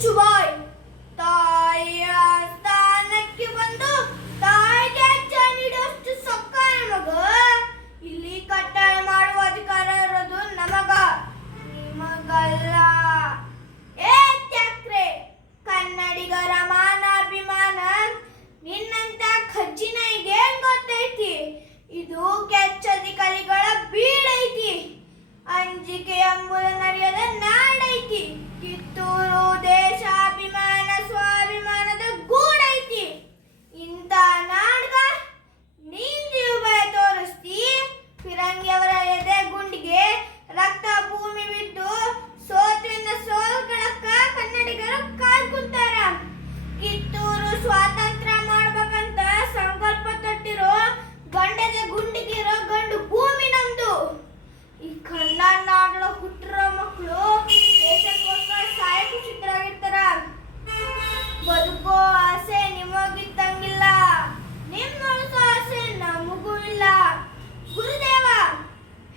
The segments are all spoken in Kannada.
ಹುಚ್ಚುಬಾಯ್ ತಾಯಿಯ ಸ್ಥಾನಕ್ಕೆ ಬಂದು ತಾಯಿಗೆ ಅಚ್ಚ ನೀಡುವಷ್ಟು ಸೊಕ್ಕ ನಮಗ. ಇಲ್ಲಿ ಕಟ್ಟಳೆ ಮಾಡುವ ಅಧಿಕಾರ ಇರೋದು ನಮಗ, ನಿಮಗಲ್ಲ. ಏ ತ್ಯಾಕ್ರೆ, ಕನ್ನಡಿಗರ ಮಾನಾಭಿಮಾನ ನಿನ್ನಂತ ಖಜ್ಜಿನಾಯಿಗೆ ಏನ್ ಗೊತ್ತೈತಿ? ಇದು ಕೆಚ್ಚದಿ ಕಲಿಗಳ ಬೀಡೈತಿ, ಅಂಜಿಕೆ ಎಂಬುದನ್ನರಿಯದ ನಾಡೈತಿ. ಕಿತ್ತೂರು ದೇಶಾಭಿಮಾನ ಸ್ವಾಭಿಮಾನದ ಗೂಡೈತಿ. ಇಂಥ ನಾಡ್ಗ ನೀನ್ ಜೀವಭಯ ತೋರಿಸ್ತಿ. ಫಿರಂಗಿಯವರ ಎದೆ ಗುಂಡಿಗೆ ರಕ್ತ ಭೂಮಿ ಬಿದ್ದು ಸೋತಿನ ಸೋಲ್ಗಳಕ್ಕ ಕನ್ನಡಿಗರು ಕಾದ್ಕುಂತಾರ. ಕಿತ್ತೂರು ಸ್ವಾತಂತ್ರ್ಯ ಮಾಡ್ಬೇಕಂತ ಸಂಕಲ್ಪ ತೊಟ್ಟಿರೋ ಗಂಡದ ಗುಂಡಿಗಿರೋ ಗಂಡು ಭೂಮಿ ನಮ್ದು. ಈ ಕನ್ನಡ ಹುಟ್ಟಿರೋ ಮಕ್ಕಳು ದೇಶಕ್ಕೋಸ್ಕರ ಸಾಯಕ್ಕೂ ಸಿದ್ಧರಾಗಿರ್ತಾರ. ಬದುಕೋ ಆಸೆ ನಿಮಗಿದ್ದಂಗಿಲ್ಲ, ನಿಮ್ ಉಳಿಸೋ ಆಸೆ ನಮಗೂ ಇಲ್ಲ. ಗುರುದೇವ,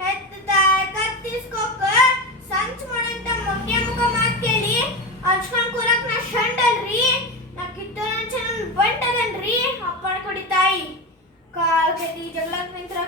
ಹೆತ್ತ ತಾಯಿ ಕತ್ತಿಸ್ಕೋಕ ಸಂಚು ಮಾಡಂತ ಮೊಕ್ಕೆ ಮುಖ ಮಾತ್ ಕೇಳಿ ಹಂಚ್ಕೊಂಡ್ ಕೂರಕ್ ನಾ ಶಂಡಲ್ರಿ. ನಾ ಕಿತ್ತೂರು ಬಂಟದನ್ರಿ. ಅಪ್ಪಣ ಕೊಡಿ ತಾಯಿ. ಕಾಲ್ ಕೆತ್ತಿ ಜಗಳಕ್ ನಿಂತ್ರ